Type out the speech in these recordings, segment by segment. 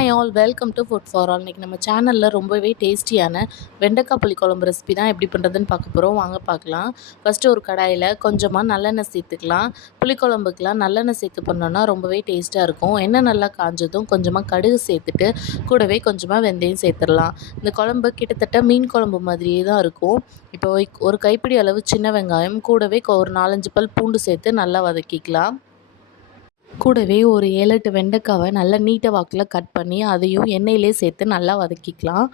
Hi all welcome to food for all. இன்றைக்கி நம்ம சேனலில் ரொம்பவே டேஸ்டியான வெண்டைக்காய் புளிக்குழம்பு ரெசிபி தான் எப்படி பண்ணுறதுன்னு பார்க்க போகிறோம். வாங்க பார்க்கலாம். ஃபஸ்ட்டு ஒரு கடாயில் கொஞ்சமாக நல்லெண்ணெய் சேர்த்துக்கலாம். புளிக்குழம்புக்கெலாம் நல்லெண்ணெய் சேர்த்து பண்ணோன்னா ரொம்பவே டேஸ்ட்டாக இருக்கும். எண்ணெய் நல்லா காஞ்சதும் கொஞ்சமாக கடுகு சேர்த்துட்டு கூடவே கொஞ்சமாக வெந்தயம் சேர்த்துடலாம். இந்த குழம்பு கிட்டத்தட்ட மீன் குழம்பு மாதிரியே தான் இருக்கும். இப்போ ஒரு கைப்பிடி அளவு சின்ன வெங்காயம் கூடவே ஒரு 4-5 பல் பூண்டு சேர்த்து நல்லா வதக்கிக்கலாம். கூடவே ஒரு 7-8 வெண்டைக்காவை நல்லா நீட்ட வாக்கில் கட் பண்ணி அதையும் எண்ணெயிலே சேர்த்து நல்லா வதக்கிக்கலாம்.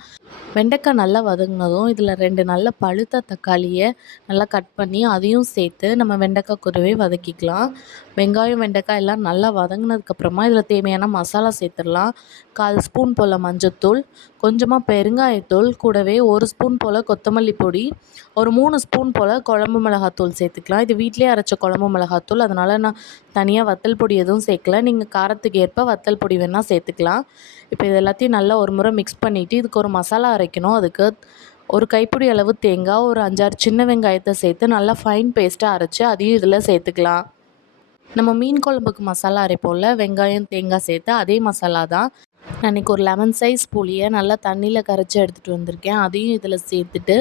வெண்டைக்காய் நல்லா வதங்கினதும் இதில் 2 நல்ல பழுத்த தக்காளியை நல்லா கட் பண்ணி அதையும் சேர்த்து நம்ம வெண்டைக்காய் கூடவே வதக்கிக்கலாம். வெங்காயம் வெண்டைக்காய் எல்லாம் நல்லா வதங்கினதுக்கப்புறமா இதில் தேவையான மசாலா சேர்த்துடலாம். 1/4 ஸ்பூன் போல் மஞ்சத்தூள், கொஞ்சமாக பெருங்காயத்தூள், கூடவே 1 ஸ்பூன் போல் கொத்தமல்லி பொடி, ஒரு 3 ஸ்பூன் போல் குழம்பு மிளகாத்தூள் சேர்த்துக்கலாம். இது வீட்டிலே அரைச்ச குழம்பு மிளகாத்தூள், அதனால் நான் தனியாக வத்தல் பொடி எதுவும் சேர்க்கல. நீங்கள் காரத்துக்கு ஏற்ப வத்தல் பொடி வேணால் சேர்த்துக்கலாம். இப்போ இது எல்லாத்தையும் நல்லா ஒரு முறை மிக்ஸ் பண்ணிவிட்டு இதுக்கு ஒரு மசாலா அரைக்கணும். அதுக்கு ஒரு கைப்பிடி அளவு தேங்காய், ஒரு 5-6 சின்ன வெங்காயத்தை சேர்த்து நல்லா ஃபைன் பேஸ்ட்டாக அரைச்சி அதையும் இதில் சேர்த்துக்கலாம். நம்ம மீன் குழம்புக்கு மசாலா அரைப்போம்ல, வெங்காயம் தேங்காய் சேர்த்து அதே மசாலா தான். நான் இன்றைக்கி ஒரு லெமன் சைஸ் புளியை நல்லா தண்ணியில் கரைச்சி எடுத்துகிட்டு வந்திருக்கேன். அதையும் இதில் சேர்த்துட்டு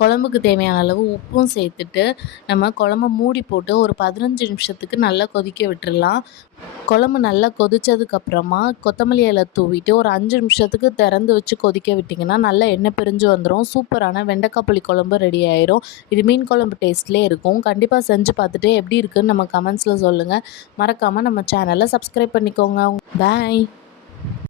குழம்புக்கு தேவையான அளவு உப்பும் சேர்த்துட்டு நம்ம குழம்ப மூடி போட்டு ஒரு 15 நிமிஷத்துக்கு நல்லா கொதிக்க விட்டுடலாம். குழம்பு நல்லா கொதித்ததுக்கப்புறமா கொத்தமல்லி இலை தூவிட்டு ஒரு 5 நிமிஷத்துக்கு திறந்து வச்சு கொதிக்க விட்டிங்கன்னா நல்லா எண்ணெய் பிரிஞ்சு வந்துடும். சூப்பரான வெண்டைக்காய் புளி குழம்பு ரெடி ஆயிரும். இது மீன் குழம்பு டேஸ்ட்லேயே இருக்கும். கண்டிப்பாக செஞ்சு பார்த்துட்டு எப்படி இருக்குன்னு நம்ம கமெண்ட்ஸில் சொல்லுங்கள். மறக்காமல் நம்ம சேனலை சப்ஸ்கிரைப் பண்ணிக்கோங்க. பாய்.